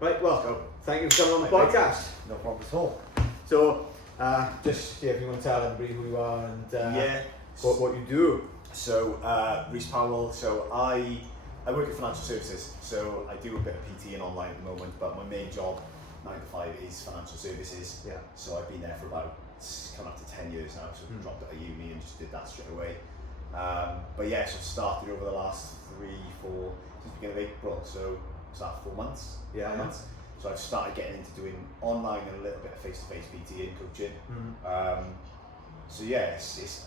Right, well, thank you for coming on the podcast. No problem at all. So, just if you want to tell everybody who you are and what you do. So, Rhys Powell. So I work in financial services. So I do a bit of PT and online at the moment, but my main job, 9 to 5, is financial services. Yeah. So I've been there for about coming up to 10 years now. So dropped out of uni and just did that straight away. But yeah, so I've started over the last 3-4 since the beginning of April. So it's like 4 months. Yeah. 5 months. So I've started getting into doing online and a little bit of face-to-face PT and coaching. So yeah,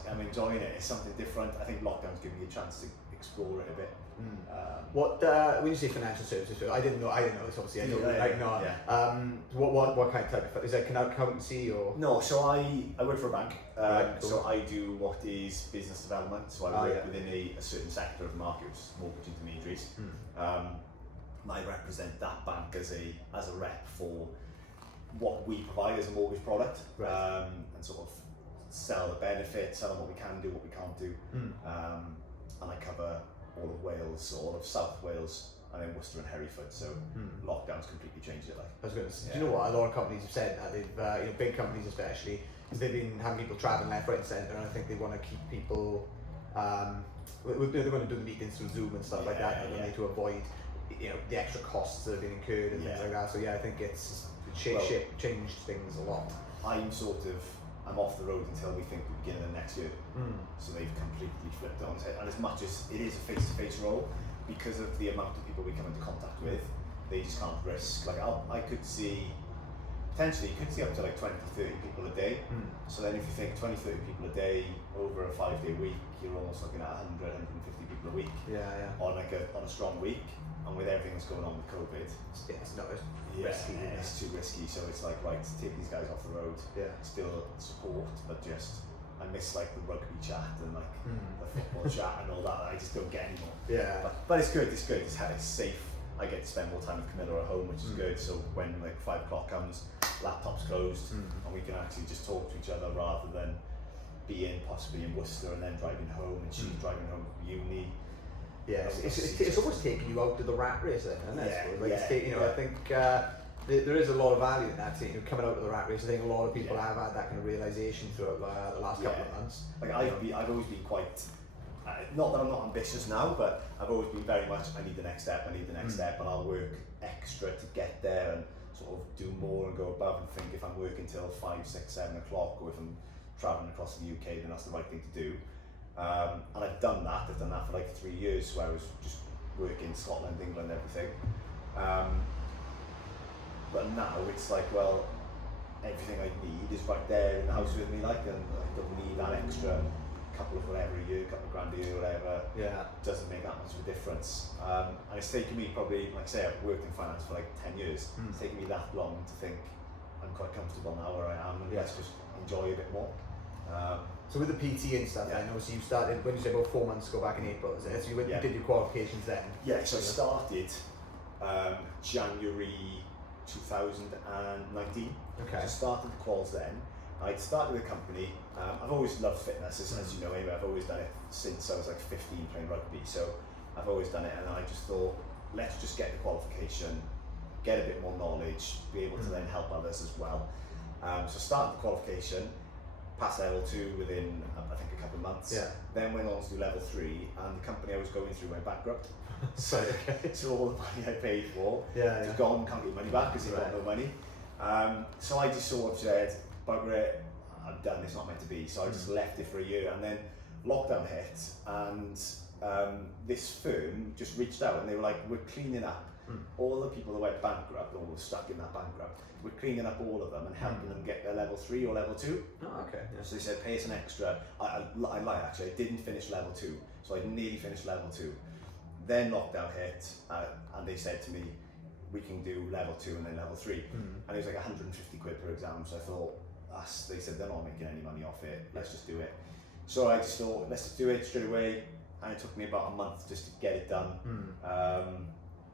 I'm enjoying it. It's something different. I think lockdown's given me a chance to explore it a bit. When you say financial services, I didn't know this obviously. I don't what kind of type of, is that accountancy or? No, so I work for a bank. Right, cool. So I do what is business development. So I work within a certain sector of the market, which is mortgage intermediaries. And I represent that bank as a rep for what we provide as a mortgage product, and sort of sell the benefits, tell them what we can do, what we can't do. And I cover all of Wales, all of South Wales, and then Worcester and Hereford. So lockdown's completely changed it. I was going to say, do you know what? A lot of companies have said that they've, big companies especially, because they've been having people traveling left, right, and centre, and I think they want to keep people. They're going to do the meetings through Zoom and stuff like that, don't they, to avoid the extra costs that have been incurred and things like that. So yeah, I think it's changed things a lot. I'm off the road until we think the beginning of next year. So they've completely flipped it on its head. And as much as it is a face-to-face role, because of the amount of people we come into contact with, they just can't risk. Like I could see, potentially, you could see up to like 20-30 people a day. So then if you think 20-30 people a day over a 5-day week, you're almost looking at 100-150 people a week. On a strong week. And with everything that's going on with COVID, it's risky. It's too risky. So it's like, right, take these guys off the road. Still support, but just I miss like the rugby chat and like the football chat and all that. I just don't get anymore. But it's good. It's good. It's safe. I get to spend more time with Camilla at home, which is good. So when like 5 o'clock comes, laptop's closed, and we can actually just talk to each other rather than being possibly in Worcester and then driving home, and she's driving home from uni. Yeah, it's almost taking you out to the rat race then, isn't it? I think there is a lot of value in that. Coming out of the rat race, I think a lot of people have had that kind of realization throughout the last couple of months. Like I've always been quite, not that I'm not ambitious now, but I've always been very much, I need the next step, and I'll work extra to get there and sort of do more and go above and think if I'm working till 5, 6, 7 o'clock, or if I'm travelling across the UK, then that's the right thing to do. And I've done that for like 3 years, where I was just working Scotland, England, everything. But now it's like, well, everything I need is right there in the house with me, and I don't need that extra couple of whatever a year, couple of grand a year, whatever. Doesn't make that much of a difference. And it's taken me probably, like I say, I've worked in finance for like 10 years. It's taken me that long to think I'm quite comfortable now where I am, and let's just enjoy a bit more. So with the PT and stuff, I know, so you started, when you say about 4 months ago, back in April, is it? So you did your qualifications then? Yeah, so I started January 2019. So I started the quals then. I'd started with a company. I've always loved fitness, as you know anyway. I've always done it since I was like 15 playing rugby. So I've always done it, and I just thought, let's just get the qualification, get a bit more knowledge, be able to then help others as well. So started the qualification, passed level 2 within I think a couple of months. Then went on to do level 3, and the company I was going through went bankrupt. So all the money I paid for is gone. Can't get money back because they've got no money. So I just sort of said, bugger it, I'm done. It's not meant to be. So I just left it for a year, and then lockdown hit, and this firm just reached out, and they were like, we're cleaning up all the people that went bankrupt or were stuck in that bankrupt. We're cleaning up all of them and helping them get their level 3 or level 2. So they said, pay us an extra. I lie actually, I didn't finish level 2, so I nearly finished level 2. Then lockdown hit, and they said to me, we can do level 2 and then level 3. And it was like 150 quid per exam, so I thought, they said they're not making any money off it, let's just do it. So I just thought, let's just do it straight away, and it took me about a month just to get it done.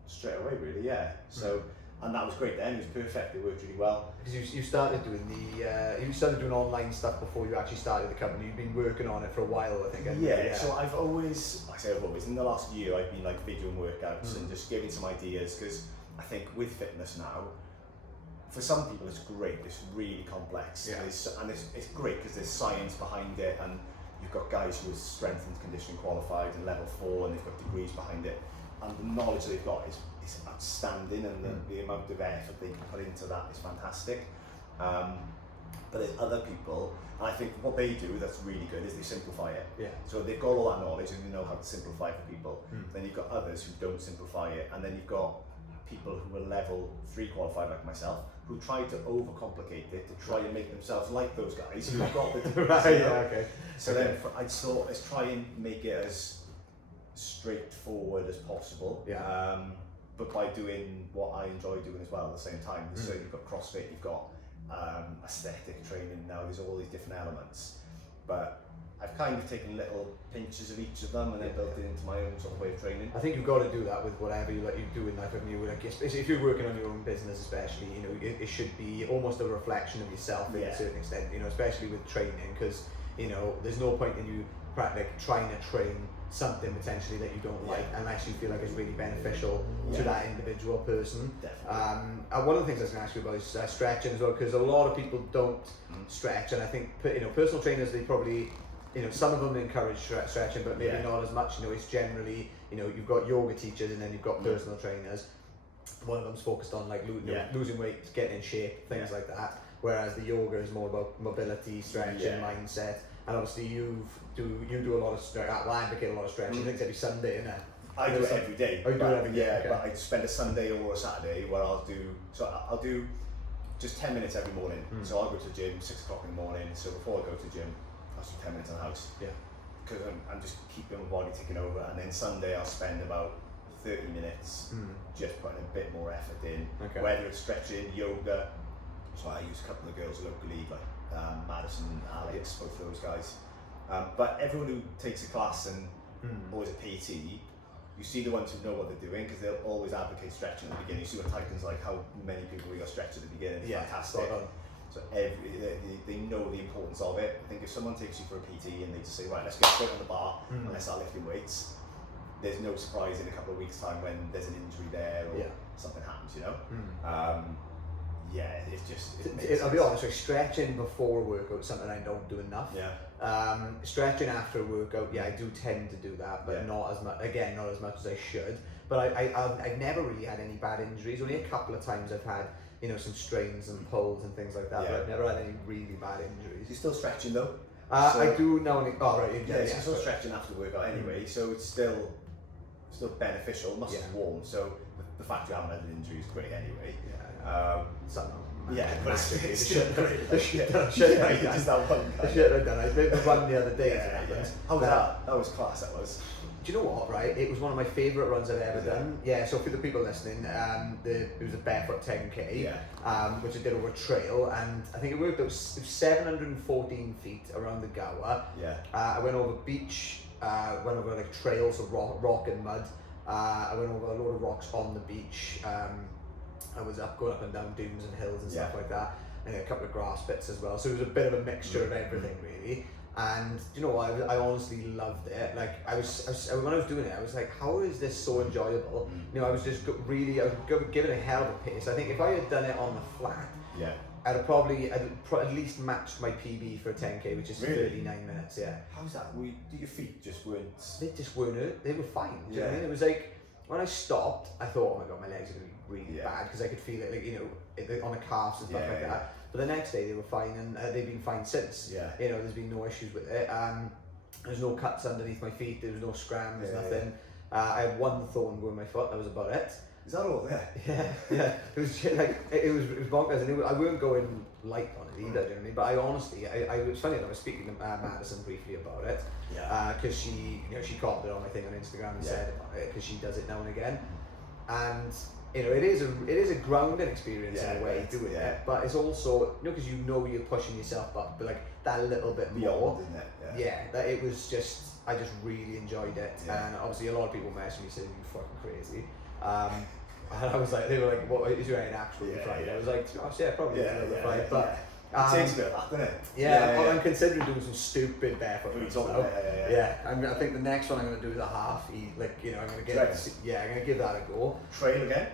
Straight away really, So, and that was great then, it was perfect, it worked really well. Because you started doing you started doing online stuff before you actually started the company. You've been working on it for a while, I think. So I've always, in the last year I've been like videoing workouts and just giving some ideas, because I think with fitness now, for some people it's great, it's really complex, Yeah. and it's great because there's science behind it, and you've got guys who are strength and conditioning qualified and level 4, and they've got degrees behind it, and the knowledge they've got is outstanding, and the amount of effort they can put into that is fantastic. But there's other people, and I think what they do that's really good is they simplify it. Yeah. So they've got all that knowledge and they know how to simplify for people. Then you've got others who don't simplify it, and then you've got people who are level 3 qualified like myself, who try to overcomplicate it to try and make themselves like those guys who've got the degrees. Right, you know? yeah, okay. So then I thought, let's try and make it as straightforward as possible. Yeah. But by doing what I enjoy doing as well at the same time. So you've got CrossFit, you've got aesthetic training now, there's all these different elements. But I've kind of taken little pinches of each of them and then built it into my own sort of way of training. I think you've got to do that with whatever you do in life. If you're working on your own business, especially, it should be almost a reflection of yourself to a certain extent. Especially with training, because there's no point in you trying to train something potentially that you don't like unless you feel like it's really beneficial to that individual person. Definitely. One of the things I was going to ask you about is stretching as well, because a lot of people don't stretch, and I think personal trainers, they probably some of them encourage stretching, but maybe not as much. It's generally you've got yoga teachers and then you've got personal trainers. One of them's focused on like losing weight, getting in shape, things like that. Whereas the yoga is more about mobility, stretching, mindset. And obviously you do a lot of stretching. Well, I advocate a lot of stretching. I think it's every Sunday, isn't it? I do it every day. Oh, you do it every day? Yeah, okay. but I spend a Sunday or a Saturday where I'll do just 10 minutes every morning. So I'll go to the gym 6 o'clock in the morning. So before I go to the gym, I'll do 10 minutes in the house. Yeah. Because I'm just keeping my body ticking over. And then Sunday I'll spend about 30 minutes just putting a bit more effort in. Okay. Whether it's stretching, yoga. So I use a couple of girls locally, like Madison and Alex, both of those guys. But everyone who takes a class and always a PT, you see the ones who know what they're doing, because they'll always advocate stretching at the beginning. You see what Titan's like, how many people we got stretched at the beginning. It's fantastic. So they know the importance of it. I think if someone takes you for a PT and they just say, right, let's get straight on the bar and let's start lifting weights, there's no surprise in a couple of weeks' time when there's an injury there or something happens, I'll be honest, stretching before a workout is something I don't do enough. Stretching after a workout, I do tend to do that, but not as much. Again, not as much as I should. But I've never really had any bad injuries. Only a couple of times I've had some strains and pulls and things like that. But I've never had any really bad injuries. You're still stretching though? I do now. You're still stretching after workout anyway, so it's still beneficial. Muscles warm, so the fact you haven't had an injury is great anyway. But it's still great. The shit I've done. I did the run the other day. How was that? That was class. That was. Do you know what? Right, it was one of my favourite runs I've ever done. Yeah. So for the people listening, it was a barefoot 10k, which I did over a trail, and I think it worked out 714 feet around the Gower. I went over beach, went over like trails, so rock and mud. I went over a load of rocks on the beach. I was going up and down dunes and hills and stuff like that, and a couple of grass bits as well. So it was a bit of a mixture of everything really. And you know what? I honestly loved it. Like I was when I was doing it, I was like, how is this so enjoyable? I was just I was giving a hell of a pace. I think if I had done it on the flat, I'd at least matched my PB for a 10k, which is 39 minutes. How's that? Your feet just weren't? They just weren't. They were fine. Do you know what I mean? It was like when I stopped, I thought, oh my god, my legs are gonna be really bad, because I could feel it, like on the calves and stuff like that. But the next day they were fine, and they've been fine since. There's been no issues with it. There's no cuts underneath my feet. There was no scrams, nothing. I had one thorn going in my foot. That was about it. Is that all? Yeah. It was like it was bonkers, and I weren't going light on it either. Do you know what I mean? But I honestly, it was funny that I was speaking to Madison briefly about it. Because she commented on my thing on Instagram and said about it, because she does it now and again, and it is a grounding experience in a way doing it, but it's also because you're pushing yourself up, but like that little bit more. That it was just, I just really enjoyed it, and obviously a lot of people messaged me saying you're fucking crazy. And I was like, they were like, what is your actual fried? I was like, gosh, probably a little bit fried, but it takes a bit of that, doesn't it? I'm considering doing some stupid barefoot runs now. I think the next one I'm going to do is a half. I'm going to give that a go. Trail again?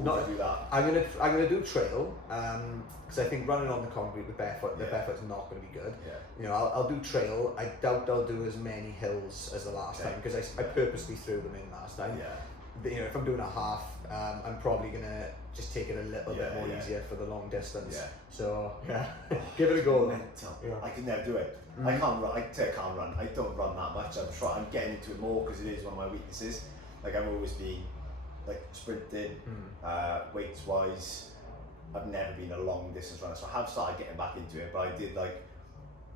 would you do that? I'm gonna do trail, because I think running on the concrete with barefoot, the barefoot's not gonna be good. Yeah. You know, I'll do trail. I doubt I'll do as many hills as the last time, because I purposely threw them in last time. Yeah. You know, if I'm doing a half, I'm probably gonna just take it a little bit more easier for the long distance. Yeah. So give it a go. Yeah. I can never do it. I can't run. I can't run. I don't run that much. I'm getting into it more because it is one of my weaknesses. Like I've always been like sprinting, weights wise. I've never been a long distance runner, so I have started getting back into it. But I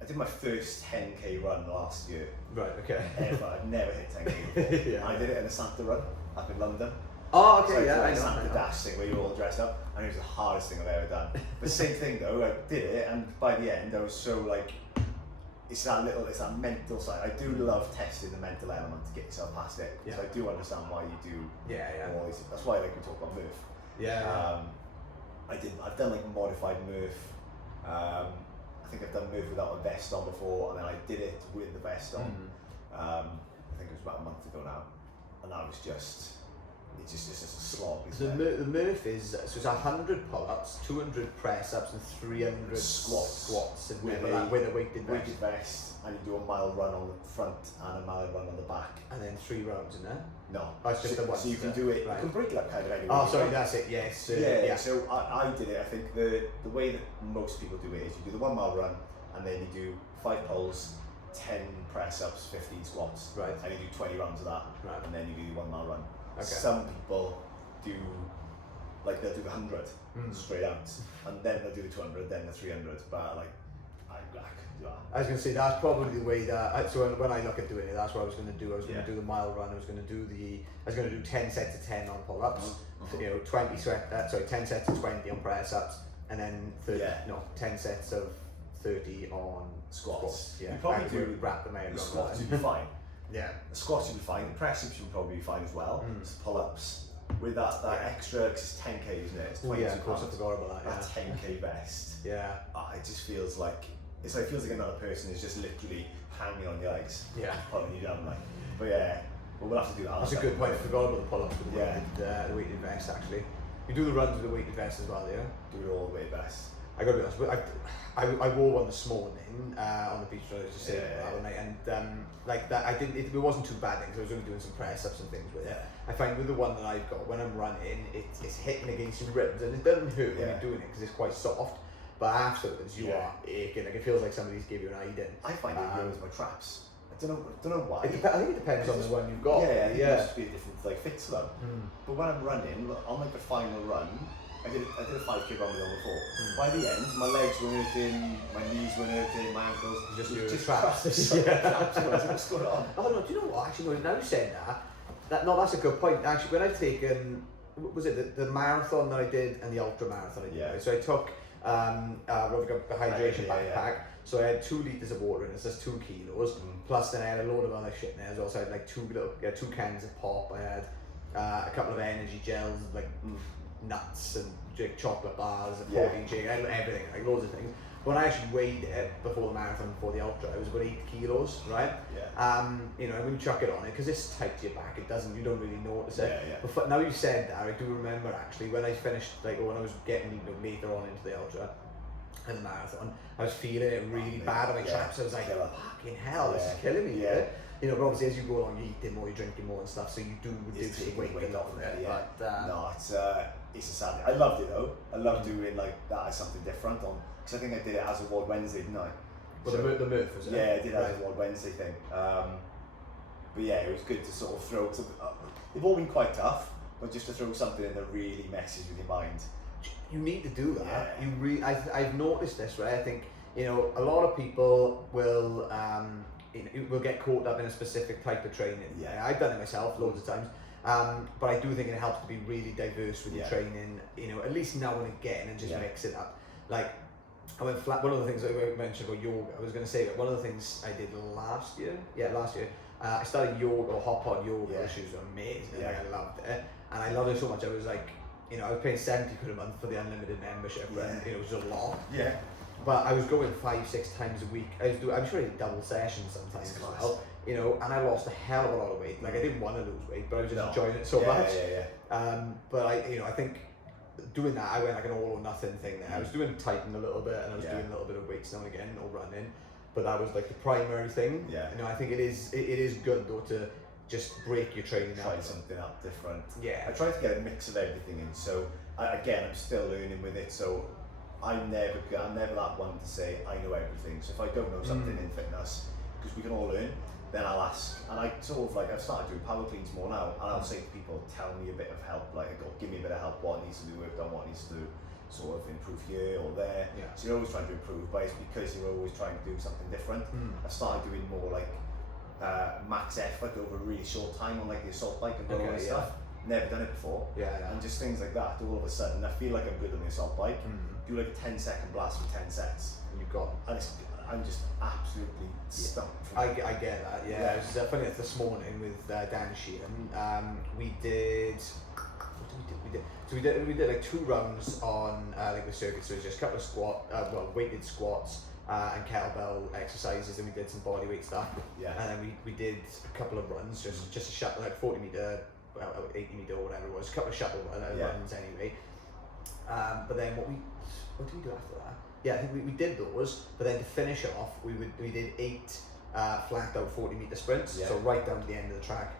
did my first 10k run last year. Right. Okay. Ever. I've never hit 10k before. I did it in a Santa run up in London. Oh, okay, so I know. Santa dash thing where you're all dressed up, and it was the hardest thing I've ever done. But same thing though, I did it, and by the end I was so like, it's that mental side. I do love testing the mental element to get yourself past it. So I do understand why you do all these. That's why I like to talk about Murph. I've done like modified Murph. I think I've done Murph without a vest on before, and then I did it with the vest on. I think it was about a month ago now, and that was just. It's just a slog. The Murph is so it's 100 pull-ups, 200 press-ups, and 300 squats with a weighted vest. And you do a mile run on the front and a mile run on the back. And then 3 rounds in there. No, it's just the one. So you can do it. Right. You can break it up kind of anyway. Oh, sorry, that's it. Yes. So I did it. I think the way that most people do it is you do the 1 mile run, and then you do 5 pulls, 10 press-ups, 15 squats. Right. And you do 20 rounds of that. Right. And then you do the 1 mile run. Okay. Some people do, like they'll do the 100 straight out, and then they'll do the 200, then the 300. But like, I couldn't do that. I was going to say that's probably the way that. So when I look at doing it, that's what I was going to do. I was going to do the mile run. I was going to do 10 sets of 10 on pull-ups. You know, 10 sets of 20 on press-ups, and then 10 sets of 30 on squats. Yeah, you probably do wrap them out. The squats you'd be fine. Yeah, the squats you'll be fine. The press-ups you'll probably be fine as well. It's pull-ups with that extra, because it's 10k, isn't it? It's 22 of course I forgot about that. 10k vest. Yeah. It just feels like it feels like another person is just literally hanging on your legs. Yeah. Pulling you down like. But we'll have to do that. That's a good point. I forgot about the pull-ups with the weighted vest actually. You do the runs with the weighted vest as well, yeah? Do it all the way vest. I gotta be honest, I wore one this morning on the beach. I was just saying the other night, and like that, it wasn't too bad because I was only doing some press ups and things with it. I find with the one that I've got, when I'm running, it's hitting against your ribs, and it doesn't hurt when you're doing it because it's quite soft. But afterwards, you are aching. Like it feels like somebody's give you an eye in. I find it ruins my traps. I don't know why. I think it depends on the one you've got. It must be a different fits for them. But when I'm running on like the final run. I did a 5k run with them before. By the end, my legs were hurting, my knees were hurting, my ankles. Just traps. Traps. What's going on? Oh no, do you know what? Actually, now you said that's a good point. Actually, when I've taken, was it the marathon that I did and the ultra marathon I did? Right? So I took a hydration backpack. So I had 2 litres of water in it, so that's 2 kilos. Plus then I had a load of other shit in there as well. So I had like 2 cans of pop. I had a couple of energy gels, like nuts and chocolate bars and protein shake, everything, like loads of things. When I actually weighed it before the marathon, before the ultra, it was about 8 kilos, right? You know, when you chuck it on it, because it's tight to your back, you don't really notice it. But now you said that, I do remember actually when I finished, like when I was getting later on into the ultra and the marathon, I was feeling it really bad on my traps. I was like, fucking hell, this is killing me. You know, but obviously as you go along, you eat more, you're drinking more and stuff, so you do reduce your weight a lot from it. But no, it's a sad. I loved it though. I loved doing like that as something different because I think I did it as a Award Wednesday, didn't I? Well, so, the Murph was it? Yeah, I did as a Award Wednesday thing. But it was good to sort of throw. They've all been quite tough, but just to throw something in that really messes with your mind. You need to do that. I've noticed this, right? I think a lot of people will get caught up in a specific type of training. I've done it myself loads of times. But I do think it helps to be really diverse with your training, at least now and again, and just mix it up. Like, I went flat. One of the things I mentioned about yoga, I was going to say that one of the things I did last year, I started yoga, or hot pod yoga, which was amazing. I loved it. And I loved it so much, I was like, I was paying 70 quid a month for the unlimited membership, and it was a lot. But I was going 5-6 times a week. I'm sure I did double sessions sometimes as well. And I lost a hell of a lot of weight. Like I didn't want to lose weight, but I was just enjoying it so much. But I think doing that, I went like an all or nothing thing there. I was doing Titan a little bit, and I was Yeah. doing a little bit of weights now and again, or running, but that was like the primary thing. Yeah. You know, I think it is good though to just break your training Try up. something up different. Yeah. I try to get a mix of everything in. So again, I'm still learning with it. So I'm never that one to say I know everything. So if I don't know something in fitness, because we can all learn, then I'll ask. And I sort of like, I've started doing power cleans more now, and I'll say to people, tell me a bit of help, like give me a bit of help, what needs to be worked on, what needs to sort of improve here or there. Yeah. So you're always trying to improve, but it's because you're always trying to do something different. I've started doing more like max effort over a really short time on like the assault bike and all this stuff. Never done it before. Yeah. And just things like that, all of a sudden I feel like I'm good on the assault bike. Do like a 10-second blast for 10 sets. You've got. And I'm just absolutely stumped. I get that. Yeah. It was funny enough this morning with Dan Sheehan. We did. What did we do? So we did like 2 rounds on like the circuit. So it was just a couple of weighted squats and kettlebell exercises, and we did some body weight stuff. Yeah. And then we did a couple of runs, just a shuttle, like 40 meter, 80 meter or whatever it was, a couple of shuttle runs anyway. But then what did we do after that? Yeah, I think we did those, but then to finish off, we did 8 flat out 40 meter sprints. So right down to the end of the track.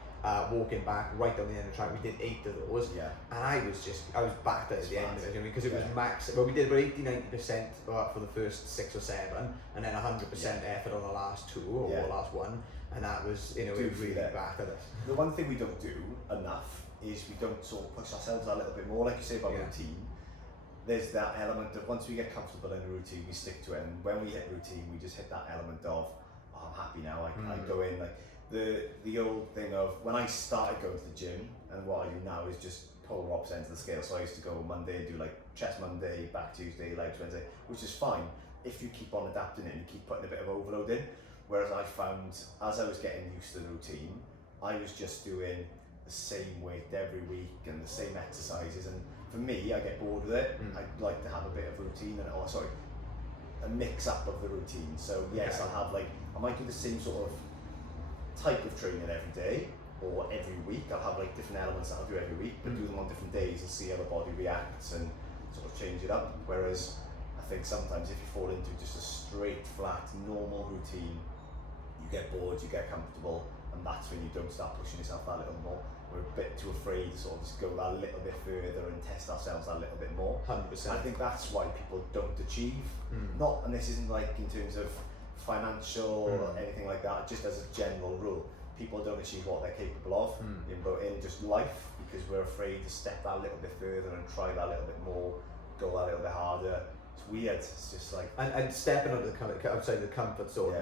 Walking back right down the end of the track, we did 8 of those, and I was battered at the end of it, because it was max. Well, we did about 80-90% for the first 6 or 7, and then 100% effort on the last 2 or last 1, and that was, it really battered us. The one thing we don't do enough is we don't sort of push ourselves a little bit more, like you say about routine. There's that element of once we get comfortable in a routine, we stick to it, and when we hit routine, we just hit that element of, oh, I'm happy now. I go in like. The old thing of when I started going to the gym, and what I do now is just polar opposite ends of the scale. So I used to go Monday and do like chest Monday, back Tuesday, legs Wednesday, which is fine if you keep on adapting it and you keep putting a bit of overload in. Whereas I found as I was getting used to the routine, I was just doing the same weight every week and the same exercises. And for me, I get bored with it. I'd like to have a bit of routine and a mix up of the routine. So yes, I'll have like I might do the same sort of type of training every day or every week. I'll have like different elements that I'll do every week, but do them on different days and see how the body reacts and sort of change it up. Whereas I think sometimes if you fall into just a straight, flat, normal routine, you get bored, you get comfortable, and that's when you don't start pushing yourself that little more. We're a bit too afraid to sort of just go that little bit further and test ourselves that little bit more. 100%. I think that's why people don't achieve. Not, and this isn't like in terms of financial or anything like that, just as a general rule, people don't achieve what they're capable of in just life, because we're afraid to step that little bit further and try that little bit more, go that little bit harder. It's weird. It's just like and stepping outside the comfort zone.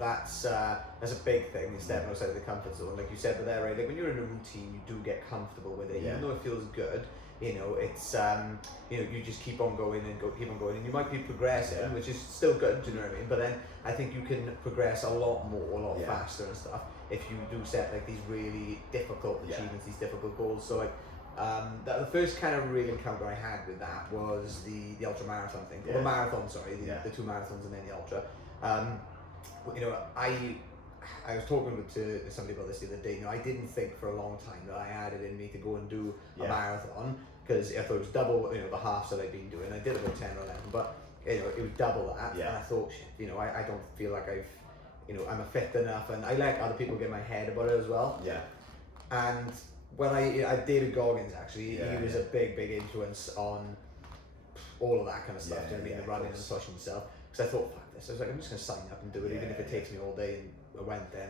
That's a big thing. Stepping outside the comfort zone, like you said, but there, right? Like when you're in a routine, you do get comfortable with it, even though it feels good. It's you just keep on going and you might be progressing, which is still good, do you know what I mean? But then I think you can progress a lot faster and stuff if you do set like these really difficult achievements, these difficult goals. So like the first kind of real encounter I had with that was the ultra marathon thing, or the marathon, sorry, the 2 marathons and then the ultra. I was talking to somebody about this the other day. I didn't think for a long time that I had it in me to go and do a marathon, because I thought it was double, the halves that I'd been doing. I did about 10 or 11, but it was double that. And I thought, shit, I don't feel like I'm a fit enough, and I let other people get in my head about it as well. Yeah. And when David Goggins actually, he was a big influence on all of that kind of stuff. Do you know what I mean? The running and pushing yourself. Because I thought, fuck this. I was like, I'm just going to sign up and do it, even if it takes me all day. And I went then,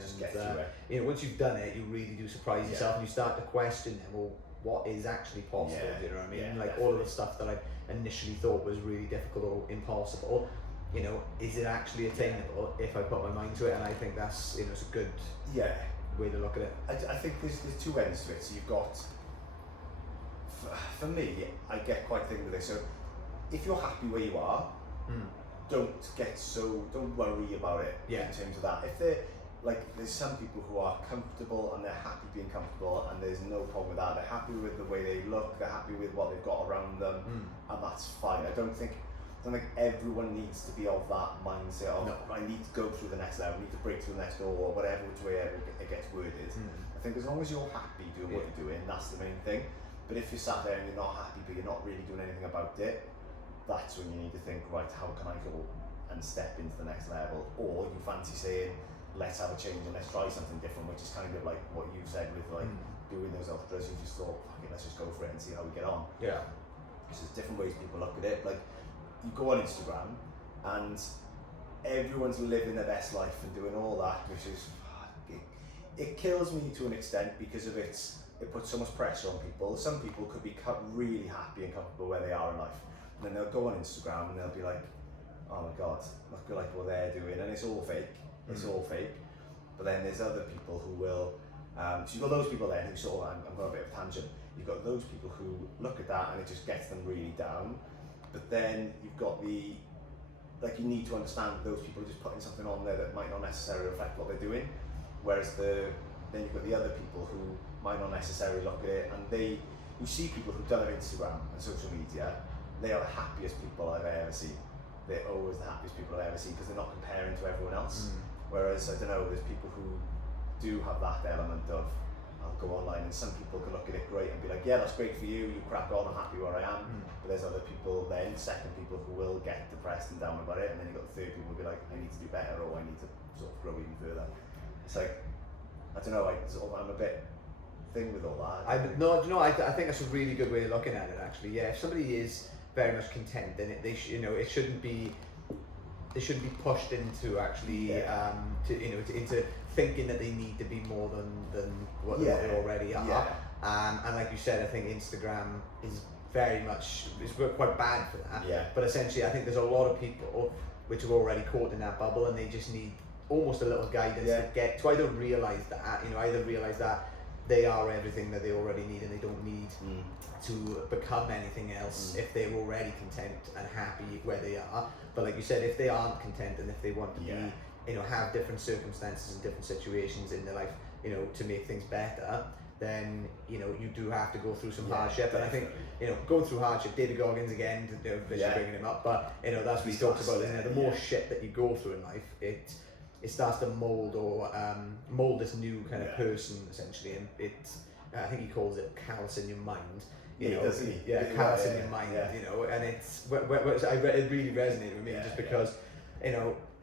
and once you've done it, you really do surprise yourself, and you start to question them. Well, what is actually possible? Do you know what I mean? Like all of the stuff that I initially thought was really difficult or impossible. Is it actually attainable if I put my mind to it? And I think that's it's a good way to look at it. I think there's 2 ends to it. So you've got, for me, I get quite thin with it. So if you're happy where you are, don't worry about it in terms of that. If they're like, there's some people who are comfortable and they're happy being comfortable, and there's no problem with that. They're happy with the way they look, they're happy with what they've got around them, and that's fine. I don't think everyone needs to be of that mindset of I need to go through the next level, I need to break through the next door, or whatever which way it gets worded. I think as long as you're happy doing what you're doing, that's the main thing. But if you're sat there and you're not happy, but you're not really doing anything about it, that's when you need to think, right, how can I go and step into the next level? Or you fancy saying, let's have a change and let's try something different, which is kind of like what you said with like doing those ultras. You just thought, fuck it, let's just go for it and see how we get on. Yeah. Because there's different ways people look at it. Like, you go on Instagram and everyone's living their best life and doing all that, which is, it kills me to an extent because of it puts so much pressure on people. Some people could be really happy and comfortable where they are in life. And then they'll go on Instagram and they'll be like, oh my God, look at like what they're doing, and it's all fake. It's all fake. But then there's other people who will, so you've got those people then who sort of, I'm going a bit of a tangent, you've got those people who look at that and it just gets them really down. But then you've got you need to understand that those people are just putting something on there that might not necessarily reflect what they're doing. Whereas then you've got the other people who might not necessarily look at it, and you see people who've done it on Instagram and social media, they are the happiest people I've ever seen. They're always the happiest people I've ever seen because they're not comparing to everyone else. Whereas, I don't know, there's people who do have that element of, I'll go online, and some people can look at it great and be like, yeah, that's great for you, you crack on, I'm happy where I am. But there's other people then, second people who will get depressed and down about it, and then you've got the third people who will be like, I need to do better, or I need to sort of grow even further. It's like, I don't know, I'm a bit thing with all that. I think that's a really good way of looking at it, actually. Yeah, if somebody is very much content, then they shouldn't be pushed into actually into thinking that they need to be more than what they already are. And like you said, I think Instagram is very much quite bad for that. But essentially, I think there's a lot of people which are already caught in that bubble, and they just need almost a little guidance to get to either realize that they are everything that they already need, and they don't need to become anything else if they're already content and happy where they are. But like you said, if they aren't content, and if they want to be, have different circumstances and different situations in their life, to make things better, then you do have to go through some hardship. Definitely. And I think going through hardship, David Goggins again, bringing him up, but that's what we talked about. The more shit that you go through in life, it starts to mold this new kind of person essentially, and I think he calls it callous in your mind. Does he? Callous in your mind. And it really resonated with me just because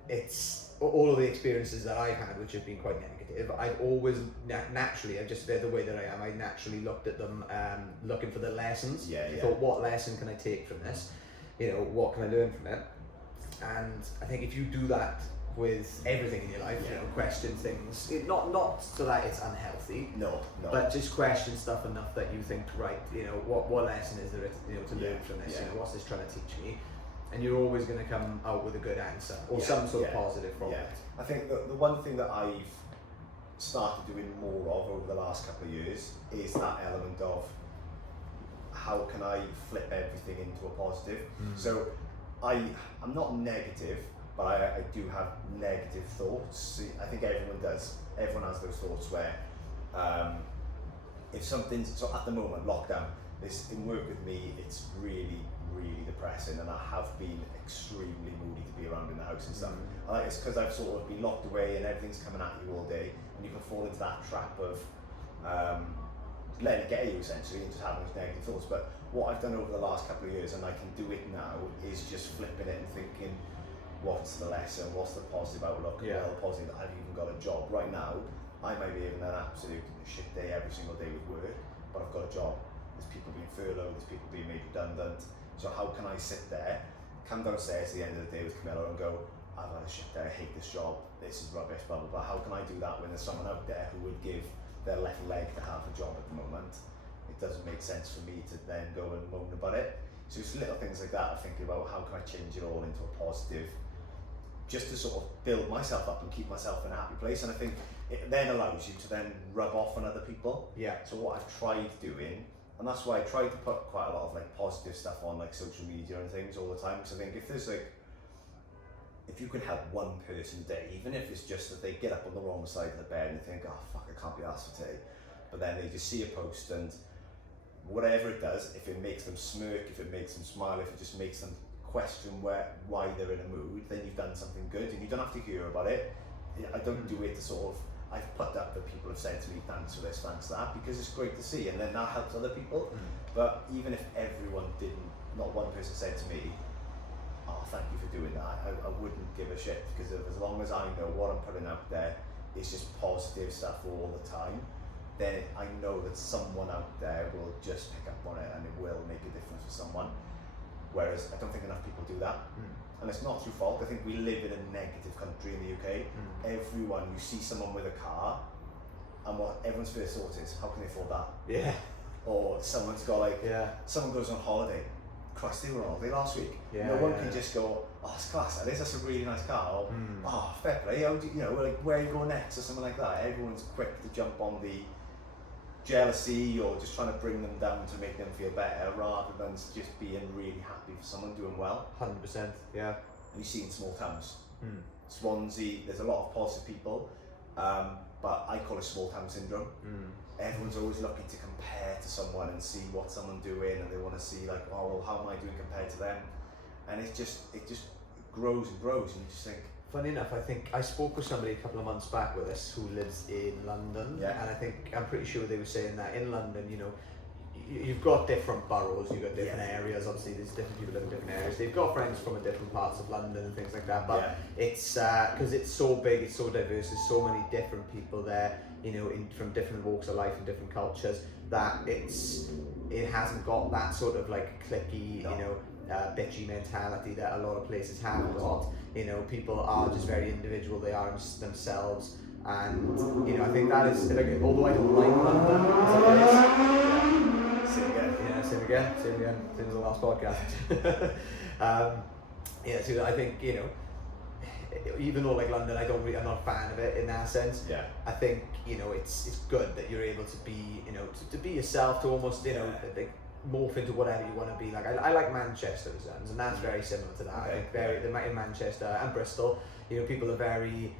it's all of the experiences that I've had, which have been quite negative. I've always naturally, the way that I am, I naturally looked at them looking for the lessons. I thought, what lesson can I take from this? What can I learn from it? And I think if you do that with everything in your life, question things, not so that it's unhealthy, no, but just question stuff enough that you think, right, what lesson is there to learn from this? What's this trying to teach me? And you're always going to come out with a good answer or some sort of positive from it. I think the one thing that I've started doing more of over the last couple of years is that element of how can I flip everything into a positive. So I'm not negative, but I do have negative thoughts. I think everyone does. Everyone has those thoughts where if something's, so at the moment, lockdown, in work with me, it's really, really depressing, and I have been extremely moody to be around in the house and stuff. It's because I've sort of been locked away and everything's coming at you all day, and you can fall into that trap of letting it get you essentially, and just having those negative thoughts. But what I've done over the last couple of years, and I can do it now, is just flipping it and thinking, what's the lesson, what's the positive outlook, well, positive that I've even got a job. Right now, I might be having an absolute shit day every single day with work, but I've got a job. There's people being furloughed, there's people being made redundant. So how can I sit there, come downstairs at the end of the day with Camilla and go, I've had a shit day, I hate this job, this is rubbish, blah, blah, blah. How can I do that when there's someone out there who would give their left leg to have a job at the moment? It doesn't make sense for me to then go and moan about it. So it's little things like that I'm thinking about, how can I change it all into a positive, just to sort of build myself up and keep myself in a happy place. And I think it then allows you to then rub off on other people. So what I've tried doing, and that's why I try to put quite a lot of like positive stuff on like social media and things all the time, because I think if you can help one person a day, even if it's just that they get up on the wrong side of the bed and they think, oh fuck, I can't be arsed for today, but then they just see a post, and whatever it does, if it makes them smirk, if it makes them smile, if it just makes them question why they're in a mood, then you've done something good, and you don't have to hear about it. I don't do it to sort of, I've put up that people have said to me, thanks for this, thanks for that, because it's great to see, and then that helps other people. But even if everyone didn't, not one person said to me, oh, thank you for doing that, I wouldn't give a shit, because as long as I know what I'm putting out there is just positive stuff all the time, then I know that someone out there will just pick up on it and it will make a difference for someone. Whereas I don't think enough people do that. And it's not through fault. I think we live in a negative country in the UK. Everyone, you see someone with a car, and what everyone's first thought is, how can they afford that? Yeah. Or someone's got someone goes on holiday. Christ, they were on holiday last week. Yeah, no one can just go, oh, it's class, that is, that's a really nice car. Or, oh, fair play, like, where you go next, or something like that. Everyone's quick to jump on the jealousy or just trying to bring them down to make them feel better, rather than just being really happy for someone doing well. 100%, yeah. And you see in small towns, Swansea, there's a lot of positive people, but I call it small town syndrome. Everyone's always looking to compare to someone and see what someone's doing, and they want to see like, oh, well, how am I doing compared to them? And it just grows and grows, and you just think. Funny enough, I think I spoke with somebody a couple of months back with us who lives in London, and I'm pretty sure they were saying that in London, you know, you've got different boroughs, you've got different areas, obviously there's different people live in different areas, they've got friends from different parts of London and things like that, but it's, because it's so big, it's so diverse, there's so many different people there, you know, from different walks of life and different cultures, that it hasn't got that sort of like cliquey, you know, bitchy mentality that a lot of places have got. You know, people are just very individual, they are themselves, and you know, I think that is, like, although I don't like London as it is, same again, same as the last podcast. So I think, you know, even though like London, I'm not a fan of it in that sense. I think, you know, it's good that you're able to be, you know, to be yourself, to almost, you know, like, morph into whatever you want to be. Like I like Manchester and that's very similar to that. I think in Manchester and Bristol, you know, people are very,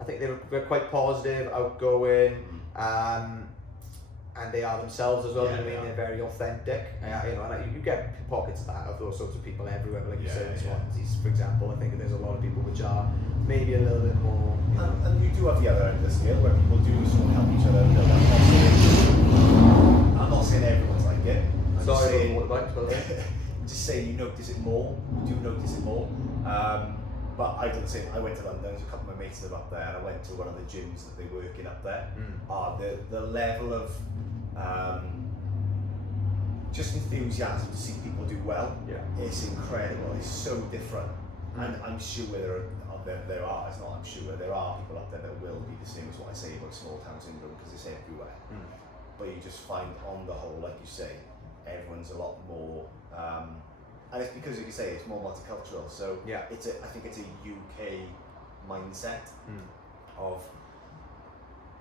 I think they're quite positive, outgoing, and they are themselves as well. I mean, they're very authentic. You know, and you get pockets of that, of those sorts of people everywhere. But like you said, in Swansea, for example, I think there's a lot of people which are maybe a little bit more. You know, and you do have the other end of the scale where people do sort of help each other build that positive. I'm not saying everyone's like it. Sorry, what about by the way? Just saying, you notice it more. You do notice it more. But I did the same. I went to London. There's a couple of my mates live up there, and I went to one of the gyms that they work in up there. The level of just enthusiasm to see people do well. It's incredible. It's so different, and I'm sure there are. It's not. I'm sure there are people up there that will be the same as what I say about small town syndrome, because it's everywhere. But you just find, on the whole, like you say, everyone's a lot more, and it's because, like you say, it's more multicultural. So I think it's a UK mindset of,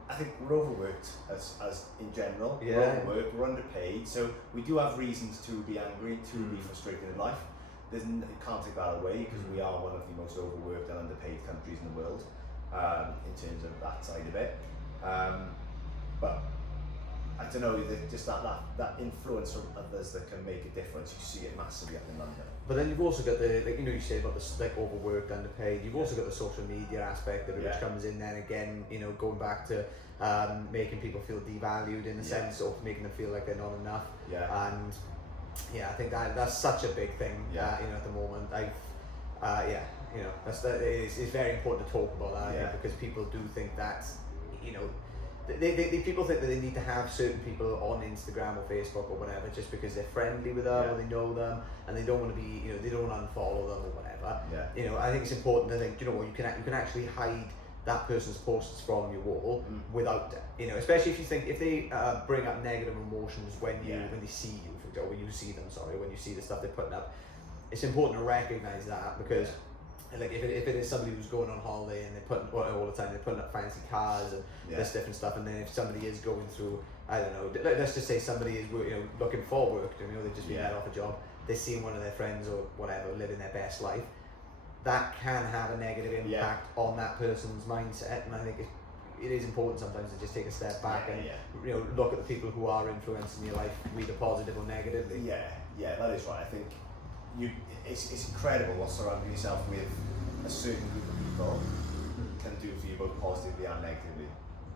I think we're overworked as in general. We're overworked, we're underpaid, so we do have reasons to be angry, to be frustrated in life. You can't take that away, because we are one of the most overworked and underpaid countries in the world, in terms of that side of it. But I don't know, just that influence from others that can make a difference. You see it massively up in London. But then you've also got the, like, you know, you say about the like overworked, underpaid. You've also got the social media aspect of it, which comes in then again. You know, going back to making people feel devalued in the sense of making them feel like they're not enough. And I think that's such a big thing. You know, at the moment, you know, it's very important to talk about that. I think, because people do think that, you know. People think that they need to have certain people on Instagram or Facebook or whatever just because they're friendly with them or they know them, and they don't want to be, you know, they don't want to unfollow them or whatever. You know, I think it's important to think, you know what, you can actually hide that person's posts from your wall without, you know, especially if they bring up negative emotions when they see you, or when you see them, when you see the stuff they're putting up. It's important to recognise that, because. Like if it is somebody who's going on holiday and they're putting all the time, they're putting up fancy cars and this different stuff, and then if somebody is going through, I don't know, let's just say somebody is, you know, looking for work, you know, they've just been let off a job, they're seeing one of their friends or whatever living their best life, that can have a negative impact on that person's mindset. And I think it is important sometimes to just take a step back and you know, look at the people who are influencing your life, either positive or negatively. That is right. I think it's incredible what surrounding yourself with a certain group of people can do for you, both positively and negatively.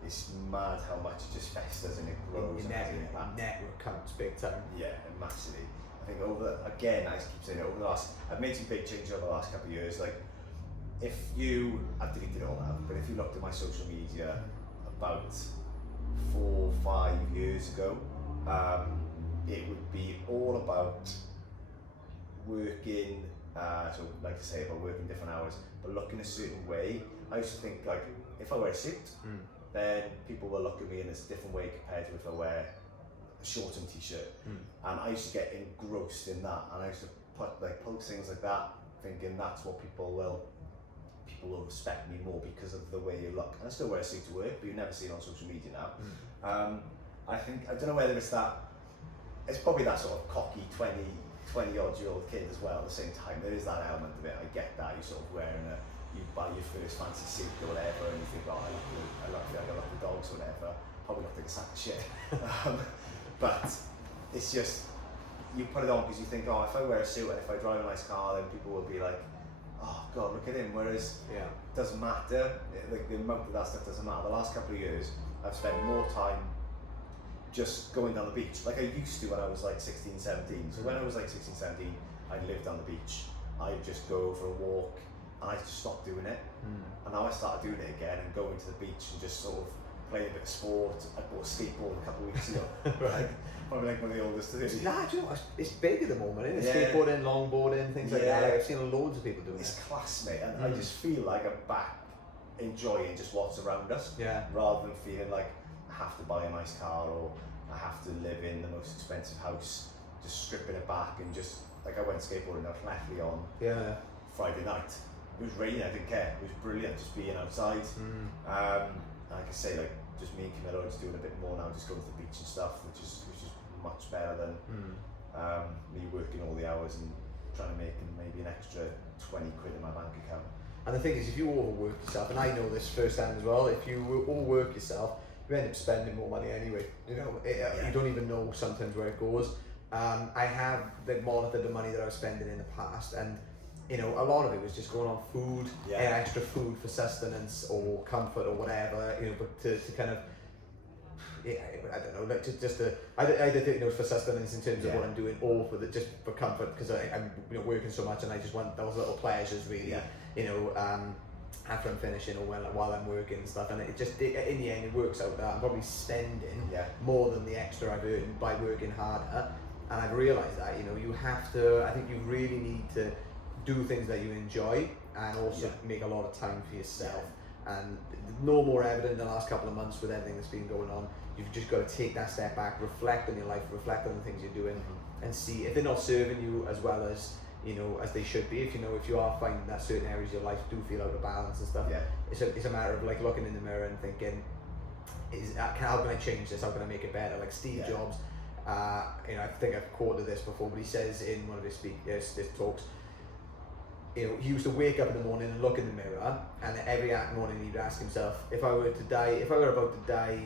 it's mad how much it just festers and it grows and has an impact. Network counts big time. Yeah, and massively. I think I keep saying it, I've made some big changes over the last couple of years. Like, I've deleted it all now, but if you looked at my social media about 4 or 5 years ago, it would be all about working, so like I say, about working different hours, but looking a certain way. I used to think, like, if I wear a suit, then people will look at me in a different way compared to if I wear a shortened t-shirt. And I used to get engrossed in that, and I used to post things like that, thinking that's what people will respect me more because of the way you look. And I still wear a suit to work, but you never see it on social media now. I don't know whether it's probably that sort of cocky 20-odd-year-old kid as well. At the same time, there is that element of it. I get that. You're sort of wearing you buy your first fancy suit or whatever, and you think, oh, I look like the dogs or whatever. Probably look like a sack of shit. But it's just, you put it on because you think, oh, if I wear a suit and if I drive a nice car, then people will be like, oh God, look at him. Whereas it doesn't matter. Like, the amount of that stuff doesn't matter. The last couple of years, I've spent more time just going down the beach, like I used to when I was like 16, 17. So when I was like 16, 17, I'd live down the beach. I'd just go for a walk, and I just stopped doing it. And now I started doing it again and going to the beach and just sort of playing a bit of sport. I bought a skateboard a couple of weeks ago. Right. Probably like one of the oldest to do. Nah, do you know what? It's big at the moment, isn't it? Skateboarding, longboarding, things like that. Like, I've seen loads of people doing it. It's class, mate, and I just feel like I'm back enjoying just what's around us, rather than feeling like I have to buy a nice car or I have to live in the most expensive house, just stripping it back and just, like, I went skateboarding out Flethley on Friday night. It was raining, I didn't care. It was brilliant just being outside. Like I say, like, just me and Camilla are just doing a bit more now, just going to the beach and stuff, which is much better than me working all the hours and trying to make maybe an extra 20 quid in my bank account. And the thing is, if you overwork yourself, and I know this firsthand as well, if you overwork yourself, you end up spending more money anyway. You know, you don't even know sometimes where it goes. I have monitored the money that I was spending in the past, and you know, a lot of it was just going on food, extra food for sustenance or comfort or whatever. You know, but to kind of, I don't know, like either think, you know, for sustenance in terms of what I'm doing, or just for comfort, because I'm working so much, and I just want those little pleasures really. You know, after I'm finishing or while I'm working and stuff, and it just in the end it works out that I'm probably spending more than the extra I've earned by working harder. And I've realised that, you know, you have to, I think you really need to do things that you enjoy, and also make a lot of time for yourself. And no more evident in the last couple of months with everything that's been going on. You've just got to take that step back, reflect on your life, reflect on the things you're doing, and see if they're not serving you as well as, you know, as they should be. If you are finding that certain areas of your life do feel out of balance and stuff, it's a matter of like looking in the mirror and thinking, how can I change this? How can I make it better? Like Steve Jobs, you know, I think I've quoted this before, but he says in one of his talks, you know, he used to wake up in the morning and look in the mirror, and every morning he'd ask himself, if I were about to die,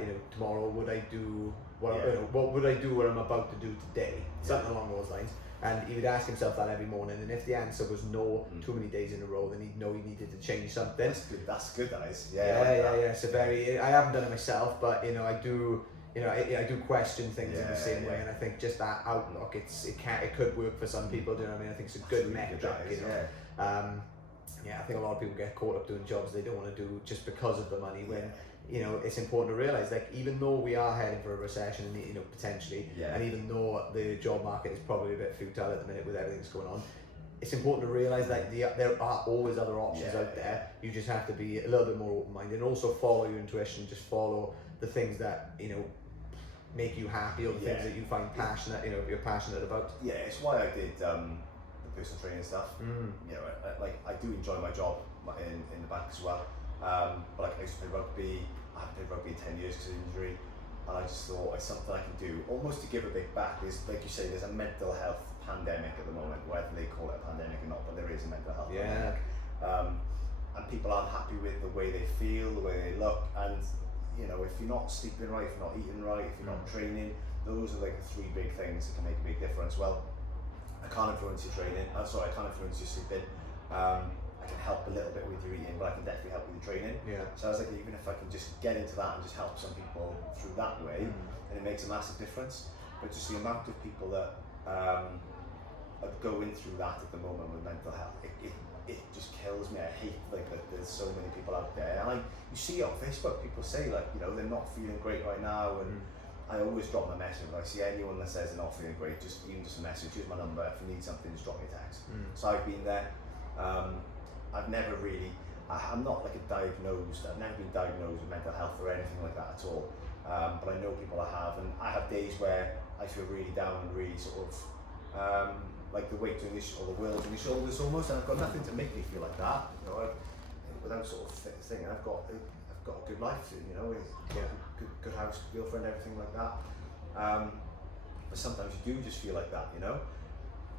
you know, tomorrow, would I do what would I do what I'm about to do today? Something along those lines. And he would ask himself that every morning, and if the answer was no, too many days in a row, then he'd know he needed to change something. That's good, that is. So I haven't done it myself, but you know, I do. You know, I do question things in the same way, and I think just that outlook, it could work for some people. Do you know what I mean? I think it's a good metric. You know, I think a lot of people get caught up doing jobs they don't want to do just because of the money. When you know, it's important to realise, like, even though we are heading for a recession, and you know, potentially, and even though the job market is probably a bit futile at the minute with everything that's going on, it's important to realise that there are always other options out there. You just have to be a little bit more open-minded, and also follow your intuition. Just follow the things that, you know, make you happy, or the things that you find passionate, you know, you're passionate about. It's why I did the personal training stuff. You know, I do enjoy my job in the bank as well. But like, I used to play rugby. I haven't played rugby in 10 years because of injury, and I just thought it's something I can do almost to give a bit back. There's, like you say, there's a mental health pandemic at the moment, whether they call it a pandemic or not, but there is a mental health pandemic. And people aren't happy with the way they feel, the way they look, and you know, if you're not sleeping right, if you're not eating right, if you're not training, those are like the three big things that can make a big difference. Well, I can't influence your training. I can't influence your sleeping. I can help a little bit with your eating, but I can definitely help with your training. Yeah. So I was like, even if I can just get into that and just help some people through that way, then it makes a massive difference. But just the amount of people that are going through that at the moment with mental health, it just kills me. I hate like that there's so many people out there, and you see it on Facebook, people say like, you know, they're not feeling great right now, and I always drop my message. If I see anyone that says they're not feeling great, just a message, here's my number, if you need something, just drop me a text. So I've been there. I've never really, I'm not like I've never been diagnosed with mental health or anything like that at all. But I know people that have, and I have days where I feel really down and really sort of like the weight on or the world's on your shoulders almost, and I've got nothing to make me feel like that. You know, without sort of thing, and I've got a good life, you know, good house, girlfriend, everything like that. But sometimes you do just feel like that, you know.